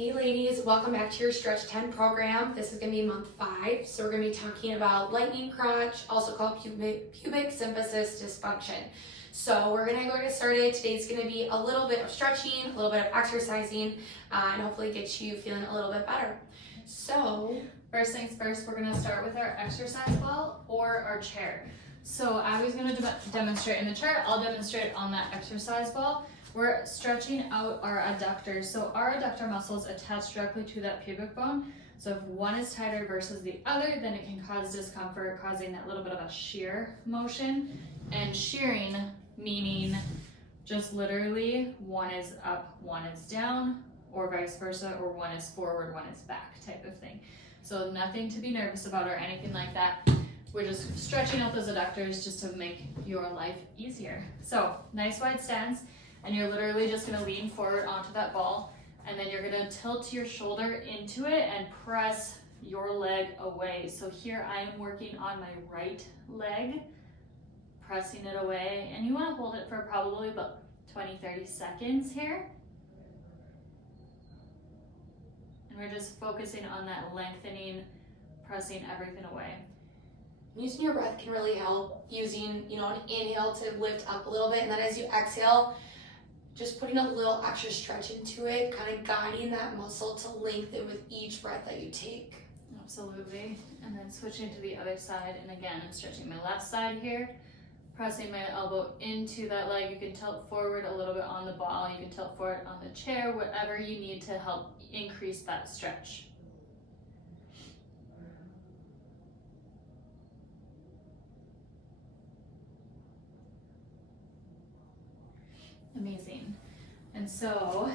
Hey ladies, welcome back to your Stretch 10 program. This is going to be month 5. So we're going to be talking about lightning crotch, also called pubic symphysis dysfunction. So we're going to go get started. Today's going to be a little bit of stretching, a little bit of exercising, and hopefully get you feeling a little bit better. So first things first, we're going to start with our exercise ball or our chair. So I was going to demonstrate in the chair. I'll demonstrate on that exercise ball. We're stretching out our adductors. So our adductor muscles attach directly to that pubic bone. So if one is tighter versus the other, then it can cause discomfort, causing that little bit of a shear motion. And shearing meaning just literally one is up, one is down, or vice versa, or one is forward, one is back type of thing. So nothing to be nervous about or anything like that. We're just stretching out those adductors just to make your life easier. So nice wide stance. And you're literally just gonna lean forward onto that ball, and then you're gonna tilt your shoulder into it and press your leg away. So here I am working on my right leg, pressing it away, and you wanna hold it for probably about 20-30 seconds here. And we're just focusing on that lengthening, pressing everything away. using your breath can really help, using an inhale to lift up a little bit, and then as you exhale, just putting a little extra stretch into it, kind of guiding that muscle to lengthen with each breath that you take. Absolutely. And then switching to the other side. And again, I'm stretching my left side here, pressing my elbow into that leg. You can tilt forward a little bit on the ball. You can tilt forward on the chair, whatever you need to help increase that stretch. Amazing. And so,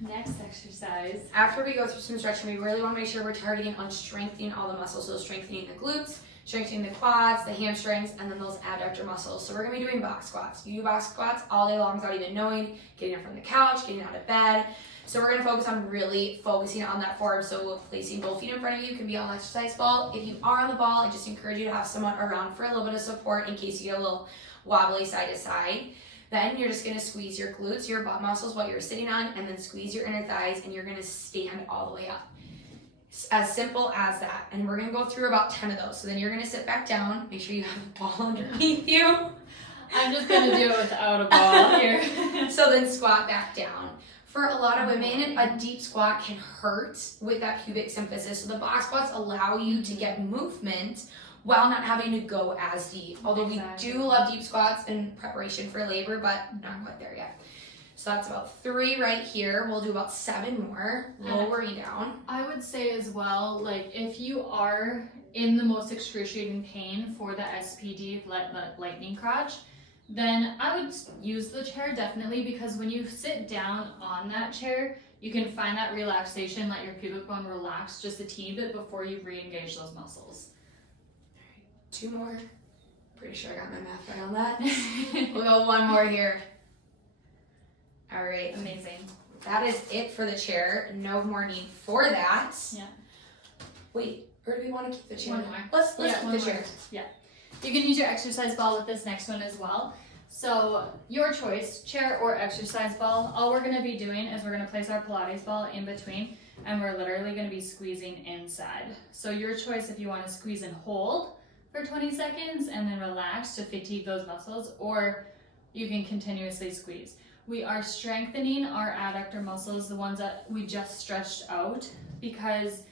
next exercise. After we go through some stretching, we really want to make sure we're targeting on strengthening all the muscles. So strengthening the glutes, strengthening the quads, the hamstrings, and then those adductor muscles. So we're going to be doing box squats. You do box squats all day long without even knowing, getting up from the couch, getting out of bed. So we're going to focus on really focusing on that form. So placing both feet in front of you can be on the exercise ball. If you are on the ball, I just encourage you to have someone around for a little bit of support in case you get a little wobbly side to side. Then you're just gonna squeeze your glutes, your butt muscles while you're sitting on, and then squeeze your inner thighs, and you're gonna stand all the way up. It's as simple as that. And we're gonna go through about 10 of those. So then you're gonna sit back down, make sure you have a ball underneath you. I'm just gonna do it without a ball here. So then squat back down. For a lot of women, a deep squat can hurt with that pubic symphysis. So the box squats allow you to get movement while not having to go as deep. Although Exactly. we do love deep squats in preparation for labor, but not quite there yet. So that's about 3 right here. We'll do about 7 more, lowering down. I would say as well, like if you are in the most excruciating pain for the SPD, lightning crotch, then I would use the chair definitely, because when you sit down on that chair, you can find that relaxation, let your pubic bone relax just a teeny bit before you re-engage those muscles. 2 more. Pretty sure I got my math right on that. We'll go 1 more here. All right. Amazing. That is it for the chair. No more need for that. Yeah. Wait, or do we want to keep the chair? 1 more. Let's keep one the more. chair. Yeah. You can use your exercise ball with this next one as well. So your choice, chair or exercise ball. All we're going to be doing is we're going to place our Pilates ball in between, and we're literally going to be squeezing inside. So your choice if you want to squeeze and hold for 20 seconds and then relax to fatigue those muscles, or you can continuously squeeze. We are strengthening our adductor muscles, the ones that we just stretched out, because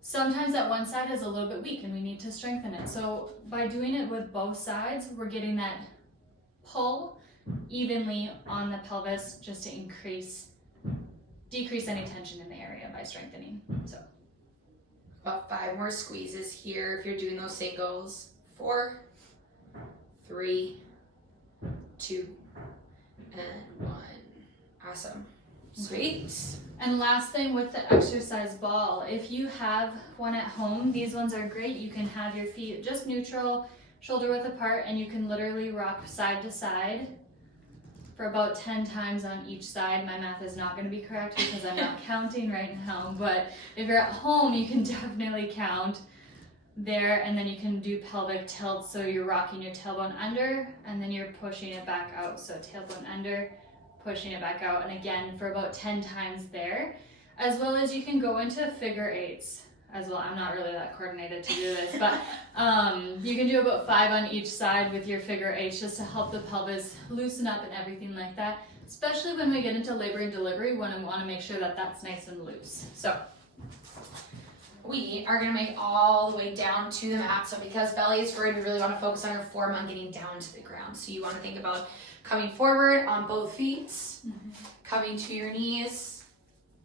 sometimes that one side is a little bit weak and we need to strengthen it. So by doing it with both sides, we're getting that pull evenly on the pelvis just to decrease any tension in the area by strengthening. So About 5 more squeezes here if you're doing those singles. 4, 3, 2, and 1. Awesome. Sweet. And last thing with the exercise ball, if you have one at home, these ones are great. You can have your feet just neutral, shoulder width apart, and you can literally rock side to side for about 10 times on each side. My math is not going to be correct because I'm not counting right now, but if you're at home, you can definitely count there, and then you can do pelvic tilt, so you're rocking your tailbone under, and then you're pushing it back out, so tailbone under, pushing it back out, and again for about 10 times there. as well as you can go into figure eights as well. I'm not really that coordinated to do this, but you can do about 5 on each side with your figure eights just to help the pelvis loosen up and everything like that, especially when we get into labor and delivery, when we want to make sure that that's nice and loose. So we are going to make all the way down to the mat. So because belly is forward, we really want to focus on our form on getting down to the ground. So you want to think about coming forward on both feet, coming to your knees,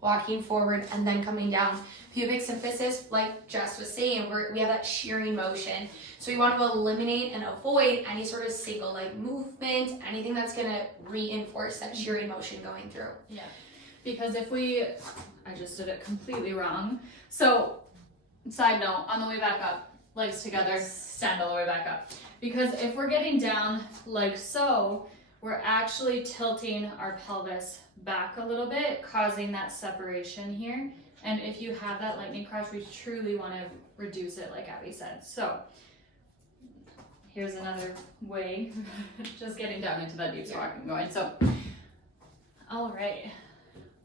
walking forward, and then coming down. Pubic symphysis, like Jess was saying, we have that shearing motion. So we want to eliminate and avoid any sort of sacral-like movement, anything that's going to reinforce that shearing motion going through. Yeah, because I just did it completely wrong. So, side note, on the way back up, legs together, stand all the way back up. Because if we're getting down like so, we're actually tilting our pelvis back a little bit, causing that separation here. And if you have that lightning crouch, we truly want to reduce it, like Abby said. So here's another way, just getting down into that deep squat and going. So, all right.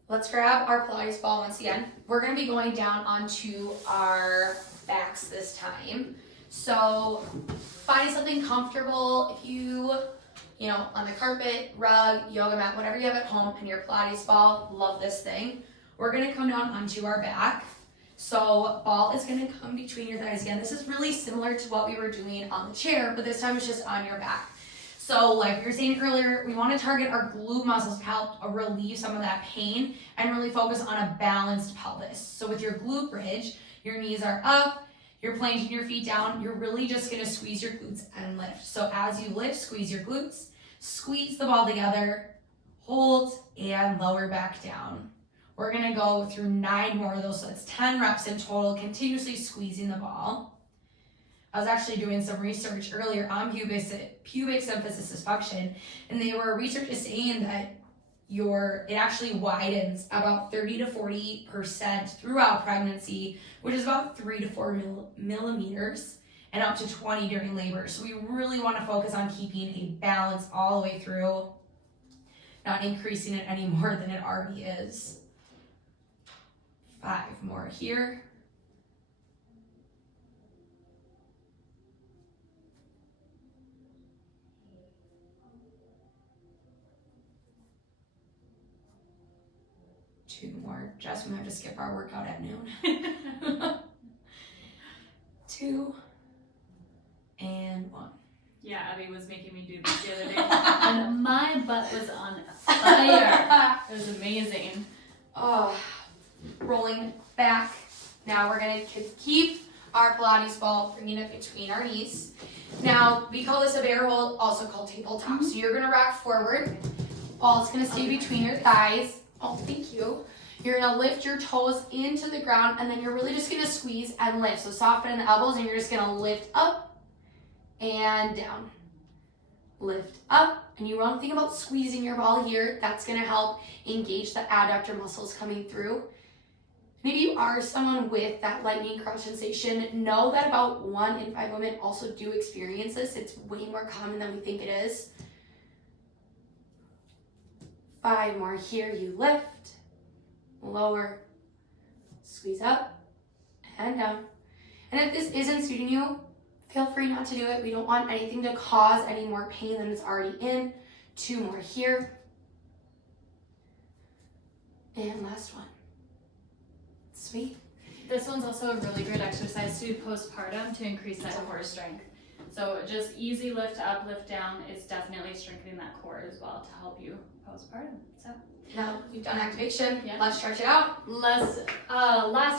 Let's grab our Pilates ball once again. We're going to be going down onto our backs this time. So find something comfortable. If you know, on the carpet, rug, yoga mat, whatever you have at home, and your Pilates ball, love this thing. We're gonna come down onto our back. So ball is gonna come between your thighs again. This is really similar to what we were doing on the chair, but this time it's just on your back. So like we were saying earlier, we wanna target our glute muscles to help relieve some of that pain and really focus on a balanced pelvis. So with your glute bridge, your knees are up, you're planting your feet down, you're really just gonna squeeze your glutes and lift. So as you lift, squeeze your glutes, squeeze the ball together, hold, and lower back down. We're gonna go through 9 more of those, so it's 10 reps in total, continuously squeezing the ball. I was actually doing some research earlier on pubic symphysis dysfunction, and research is saying that it actually widens about 30 to 40% throughout pregnancy, which is about 3 to 4 millimeters, and up to 20 during labor. So we really want to focus on keeping a balance all the way through, not increasing it any more than it already is. 5 more here. Two more. Jess, we might have to skip our workout at noon. 2 and 1. Yeah, Abby was making me do this the other day, and my butt was on fire. It was amazing. Oh, rolling back. Now we're gonna keep our Pilates ball, bringing it between our knees. Now we call this a bear hold, also called tabletop. So you're gonna rock forward. Ball's gonna stay between your thighs. Oh, thank you. You're gonna lift your toes into the ground, and then you're really just gonna squeeze and lift. So soften in the elbows, and you're just gonna lift up and down. Lift up, and you want to think about squeezing your ball here. That's gonna help engage the adductor muscles coming through. Maybe you are someone with that lightning crouch sensation. Know that about 1 in 5 women also do experience this. It's way more common than we think it is. 5 more here. You lift, lower, squeeze up, and down. And if this isn't suiting you, feel free not to do it. We don't want anything to cause any more pain than it's already in. 2 more here. And last one. Sweet. This one's also a really great exercise to do postpartum to increase that core strength. So just easy lift up, lift down is definitely strengthening that core as well to help you postpartum. So now you've done activation. Yeah. Let's stretch it out. Last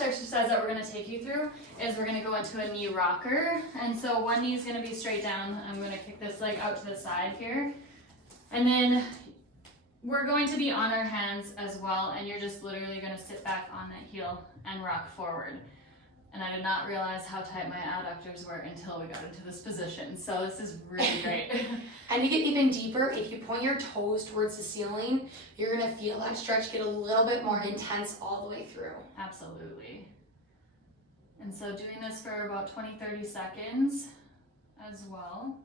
exercise that we're going to take you through is we're going to go into a knee rocker. And so one knee is going to be straight down. I'm going to kick this leg out to the side here. And then we're going to be on our hands as well, and you're just literally going to sit back on that heel and rock forward. And I did not realize how tight my adductors were until we got into this position. So this is really great. And to get even deeper, if you point your toes towards the ceiling, you're going to feel that stretch get a little bit more intense all the way through. Absolutely. And so doing this for about 20-30 seconds as well.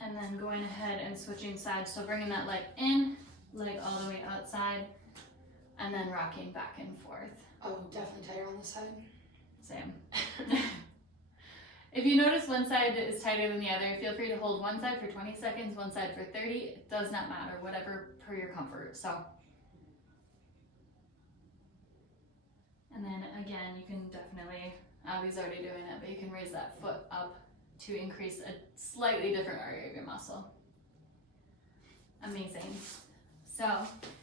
And then going ahead and switching sides. So bringing that leg in, leg all the way up. side, and then rocking back and forth. Oh, definitely tighter on this side. Same. If you notice one side is tighter than the other, feel free to hold one side for 20 seconds, one side for 30. It does not matter, whatever per your comfort. So, and then again, you can definitely, Abby's already doing it, but you can raise that foot up to increase a slightly different area of your muscle. Amazing. So,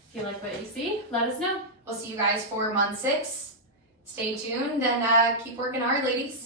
if you like what you see, let us know. We'll see you guys for month 6. Stay tuned and keep working hard, ladies.